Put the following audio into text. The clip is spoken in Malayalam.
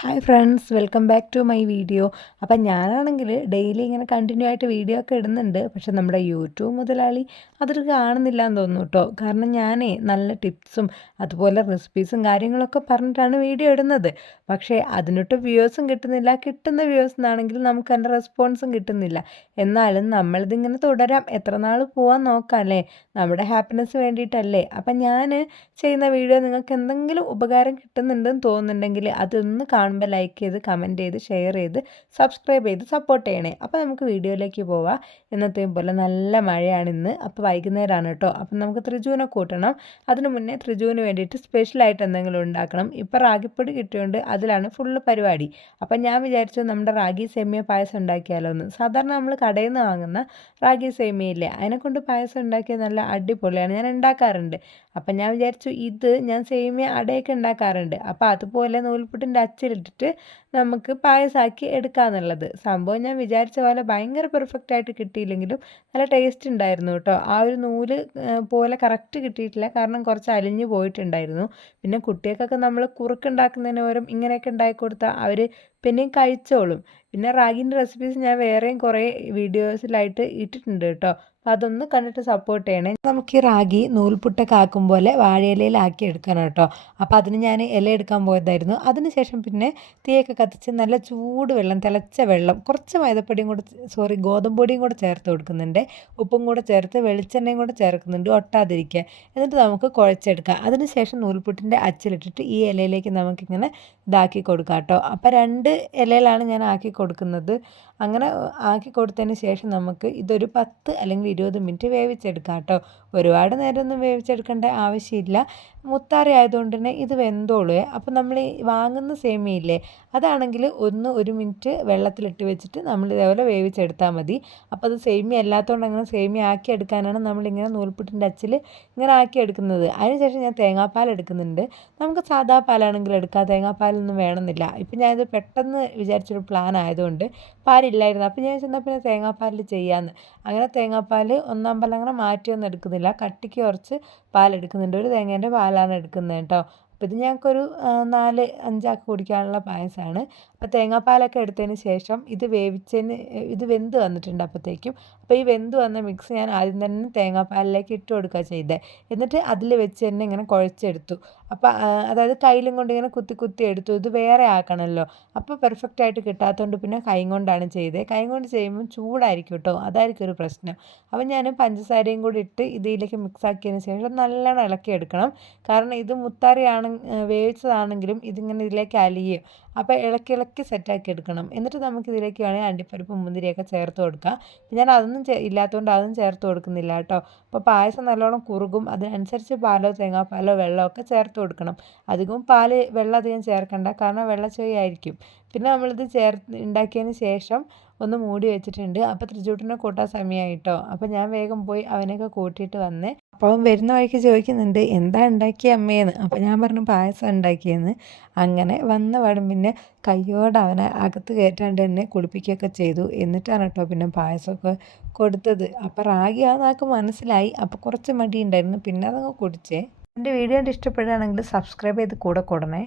Hi friends, welcome back to my video. അപ്പം ഞാനാണെങ്കിൽ ഡെയിലി ഇങ്ങനെ കണ്ടിന്യൂ ആയിട്ട് വീഡിയോ ഒക്കെ ഇടുന്നുണ്ട്. പക്ഷെ നമ്മുടെ യൂട്യൂബ് മുതലാളി അതൊരു കാണുന്നില്ല എന്ന് തോന്നുന്നു കേട്ടോ. കാരണം ഞാനേ നല്ല ടിപ്സും അതുപോലെ റെസിപ്പീസും കാര്യങ്ങളൊക്കെ പറഞ്ഞിട്ടാണ് വീഡിയോ ഇടുന്നത്. പക്ഷേ അതിനൊട്ട് വ്യൂവേഴ്സും കിട്ടുന്നില്ല. കിട്ടുന്ന വ്യൂവേഴ്സിനാണെങ്കിൽ നമുക്ക് അതിൻ്റെ റെസ്പോൺസും കിട്ടുന്നില്ല. എന്നാലും നമ്മളിതിങ്ങനെ തുടരാം, എത്ര നാൾ പോകാൻ നോക്കാം അല്ലേ, നമ്മുടെ ഹാപ്പിനെസ് വേണ്ടിയിട്ടല്ലേ. അപ്പം ഞാൻ ചെയ്യുന്ന വീഡിയോ നിങ്ങൾക്ക് എന്തെങ്കിലും ഉപകാരം കിട്ടുന്നുണ്ടെന്ന് തോന്നുന്നുണ്ടെങ്കിൽ അതൊന്ന് കാണുമ്പോൾ ലൈക്ക് ചെയ്ത് കമൻറ്റ് ചെയ്ത് ഷെയർ ചെയ്ത് സബ്സ്ക്രൈബ് ചെയ്ത് സപ്പോർട്ട് ചെയ്യണേ. അപ്പോൾ നമുക്ക് വീഡിയോയിലേക്ക് പോവാം. എന്നത്തെയും പോലെ നല്ല മഴയാണ് ഇന്ന്. അപ്പോൾ വൈകുന്നേരമാണ് കേട്ടോ. അപ്പം നമുക്ക് ത്രിജുവിനെ കൂട്ടണം. അതിന് മുന്നേ ത്രിജുവിന് വേണ്ടിയിട്ട് സ്പെഷ്യലായിട്ട് എന്തെങ്കിലും ഉണ്ടാക്കണം. ഇപ്പോൾ റാഗിപ്പൊടി കിട്ടിയോണ്ട് അതിലാണ് ഫുള്ള് പരിപാടി. അപ്പം ഞാൻ വിചാരിച്ചു നമ്മുടെ റാഗി സേമിയ പായസം ഉണ്ടാക്കിയാലോ എന്ന്. സാധാരണ നമ്മൾ കടയിൽ നിന്ന് വാങ്ങുന്ന റാഗി സേമിയയില്ലേ, അതിനെക്കൊണ്ട് പായസം ഉണ്ടാക്കിയത് നല്ല അടിപൊളിയാണ്, ഞാൻ ഉണ്ടാക്കാറുണ്ട്. അപ്പം ഞാൻ വിചാരിച്ചു ഞാൻ സേമിയ അടയൊക്കെ ഉണ്ടാക്കാറുണ്ട്. അപ്പോൾ അതുപോലെ നൂൽപുട്ടിൻ്റെ അച്ചിലിട്ടിട്ട് നമുക്ക് പായസമാക്കി എടുക്കാമെന്നുള്ളത്. സംഭവം ഞാൻ വിചാരിച്ച പോലെ ഭയങ്കര പെർഫെക്റ്റ് ആയിട്ട് കിട്ടിയില്ലെങ്കിലും നല്ല ടേസ്റ്റ് ഉണ്ടായിരുന്നു കേട്ടോ. ആ ഒരു നൂല് പോലെ കറക്റ്റ് കിട്ടിയിട്ടില്ല, കാരണം കുറച്ച് അലിഞ്ഞു പോയിട്ടുണ്ടായിരുന്നു. പിന്നെ കുട്ടികൾക്കൊക്കെ നമ്മൾ കുറുക്കുണ്ടാക്കുന്നതിന് പകരം ഇങ്ങനെയൊക്കെ ഉണ്ടാക്കി കൊടുത്താൽ അവർ പിന്നെയും കഴിച്ചോളും. പിന്നെ റാഗിൻ്റെ റെസിപ്പീസ് ഞാൻ വേറെയും കുറേ വീഡിയോസിലായിട്ട് ഇട്ടിട്ടുണ്ട് കേട്ടോ. അപ്പോൾ അതൊന്ന് കണ്ടിട്ട് സപ്പോർട്ട് ചെയ്യണേ. നമുക്ക് ഈ റാഗി നൂൽപുട്ടൊക്കെ ആക്കും പോലെ വാഴയിലയിലാക്കി എടുക്കണം കേട്ടോ. അപ്പോൾ അതിന് ഞാൻ ഇല എടുക്കാൻ പോയതായിരുന്നു. അതിനുശേഷം പിന്നെ തീയൊക്കെ കത്തിച്ച് നല്ല ചൂട് വെള്ളം, തിളച്ച വെള്ളം, കുറച്ച് മൈദപ്പൊടിയും കൂടെ ഗോതമ്പ് പൊടിയും കൂടെ ചേർത്ത് കൊടുക്കുന്നുണ്ട്. ഉപ്പും കൂടെ ചേർത്ത് വെളിച്ചെണ്ണയും കൂടെ ചേർക്കുന്നുണ്ട്, ഒട്ടാതിരിക്കുക. എന്നിട്ട് നമുക്ക് കുഴച്ചെടുക്കാം. അതിനുശേഷം നൂൽപുട്ടിൻ്റെ അച്ചിലിട്ടിട്ട് ഈ ഇലയിലേക്ക് നമുക്കിങ്ങനെ ഇതാക്കി കൊടുക്കാം കേട്ടോ. അപ്പോൾ 2 ഇലയിലാണ് ഞാൻ ആക്കി കൊടുക്കുന്നത്. അങ്ങനെ ആക്കി കൊടുത്തതിന് ശേഷം നമുക്ക് ഇതൊരു 10 അല്ലെങ്കിൽ 20 മിനിറ്റ് വേവിച്ചെടുക്കാം കേട്ടോ. ഒരുപാട് നേരമൊന്നും വേവിച്ചെടുക്കേണ്ട ആവശ്യമില്ല. മുത്താറി ആയതുകൊണ്ട് തന്നെ ഇത് വെന്തോളൂ. അപ്പോൾ നമ്മൾ ഈ വാങ്ങുന്ന സേമിയയില്ലേ, അതാണെങ്കിൽ 1 മിനിറ്റ് വെള്ളത്തിലിട്ട് വെച്ചിട്ട് നമ്മൾ ഇതേപോലെ വേവിച്ചെടുത്താൽ മതി. അപ്പോൾ അത് സേമിയ അല്ലാത്തതുകൊണ്ട് അങ്ങനെ സേമിയ ആക്കി എടുക്കാനാണ് നമ്മളിങ്ങനെ നൂൽപുട്ടിൻ്റെ അച്ചിൽ ഇങ്ങനെ ആക്കി എടുക്കുന്നത്. അതിനുശേഷം ഞാൻ തേങ്ങാപ്പാൽ എടുക്കുന്നുണ്ട്. നമുക്ക് സാധാ പാലാണെങ്കിൽ എടുക്കാം, തേങ്ങാപ്പാലൊന്നും വേണമെന്നില്ല. ഇപ്പം ഞാനിത് പെട്ടെന്ന് വിചാരിച്ചൊരു പ്ലാൻ ആയതുകൊണ്ട് പാലില്ലായിരുന്നു. അപ്പോൾ ഞാൻ ചെന്നാൽ പിന്നെ തേങ്ങാപ്പാലിൽ ചെയ്യാമെന്ന്. അങ്ങനെ തേങ്ങാപ്പാൽ ഒന്നാം പാൽ അങ്ങനെ മാറ്റിയൊന്നും എടുക്കുന്നില്ല, കട്ടിക്ക് കുറച്ച് പാലെടുക്കുന്നുണ്ട്. ഒരു തേങ്ങേൻ്റെ പാലാണ് എടുക്കുന്നത് കേട്ടോ. അപ്പോൾ ഇത് ഞങ്ങൾക്കൊരു 4-5 ആൾക്ക് കുടിക്കാനുള്ള പായസമാണ്. അപ്പോൾ തേങ്ങാപ്പാലൊക്കെ എടുത്തതിന് ശേഷം ഇത് വെന്ത് വന്നിട്ടുണ്ട് അപ്പോഴത്തേക്കും. അപ്പോൾ ഈ വെന്ത് വന്ന മിക്സ് ഞാൻ ആദ്യം തന്നെ തേങ്ങാപ്പാലിലേക്ക് ഇട്ട് കൊടുക്കുക ചെയ്തത്. എന്നിട്ട് അതിൽ വെച്ച് തന്നെ ഇങ്ങനെ കുഴച്ചെടുത്തു. അപ്പോൾ അതായത് കയ്യിലും കൊണ്ട് ഇങ്ങനെ കുത്തി കുത്തി എടുത്തു. ഇത് വേറെ ആക്കണമല്ലോ, അപ്പോൾ പെർഫെക്റ്റ് ആയിട്ട് കിട്ടാത്തതുകൊണ്ട് പിന്നെ കൈ കൊണ്ടാണ് ചെയ്തത്. കൈ കൊണ്ട് ചെയ്യുമ്പോൾ ചൂടായിരിക്കും കേട്ടോ, അതായിരിക്കും ഒരു പ്രശ്നം. അപ്പോൾ ഞാൻ പഞ്ചസാരയും കൂടി ഇട്ട് ഇതിലേക്ക് മിക്സ് ആക്കിയതിന് ശേഷം നല്ലോണം ഇളക്കിയെടുക്കണം. കാരണം ഇത് വേവിച്ചതാണെങ്കിലും ഇതിങ്ങനെ ഇതിലേക്ക് അലിയും. അപ്പോൾ ഇളക്കി സെറ്റാക്കി എടുക്കണം. എന്നിട്ട് നമുക്കിതിലേക്ക് വേണമെങ്കിൽ അണ്ടിപ്പരിപ്പ് മുന്തിരിയൊക്കെ ചേർത്ത് കൊടുക്കാം. ഞാൻ അതൊന്നും ഇല്ലാത്തതുകൊണ്ട് അതൊന്നും ചേർത്ത് കൊടുക്കുന്നില്ല കേട്ടോ. അപ്പോൾ പായസം നല്ലോണം കുറുകും. അതിനനുസരിച്ച് പാലോ തേങ്ങാപ്പാലോ വെള്ളമൊക്കെ ചേർത്ത് കൊടുക്കണം. വെള്ളം അധികം ചേർക്കണ്ട, കാരണം വെള്ളച്ചോയായിരിക്കും. പിന്നെ നമ്മളിത് ഉണ്ടാക്കിയതിന് ശേഷം ഒന്ന് മൂടി വെച്ചിട്ടുണ്ട്. അപ്പോൾ ത്രിജൂട്ടിനെ കൂട്ടാൻ സമയമായിട്ടോ. അപ്പോൾ ഞാൻ വേഗം പോയി അവനെയൊക്കെ കൂട്ടിയിട്ട് വന്നേ. അപ്പോൾ അവൻ വരുന്ന വഴിക്ക് ചോദിക്കുന്നുണ്ട്, എന്താ ഉണ്ടാക്കിയ അമ്മയെന്ന്. അപ്പോൾ ഞാൻ പറഞ്ഞു പായസം ഉണ്ടാക്കിയെന്ന്. അങ്ങനെ വന്ന പാടും പിന്നെ കയ്യോടെ അവനെ അകത്ത് കയറ്റാണ്ട് തന്നെ കുളിപ്പിക്കുകയൊക്കെ ചെയ്തു. എന്നിട്ടാണ് കേട്ടോ പിന്നെ പായസമൊക്കെ കൊടുത്തത്. അപ്പോൾ റാഗി ആൾക്ക് മനസ്സിലായി. അപ്പോൾ കുറച്ച് മടിയുണ്ടായിരുന്നു, പിന്നെ അതങ്ങ് കുടിച്ചേ. എൻ്റെ വീഡിയോ ഇഷ്ടപ്പെടുകയാണെങ്കിൽ സബ്സ്ക്രൈബ് ചെയ്ത് കൂടെ കൂടണേ.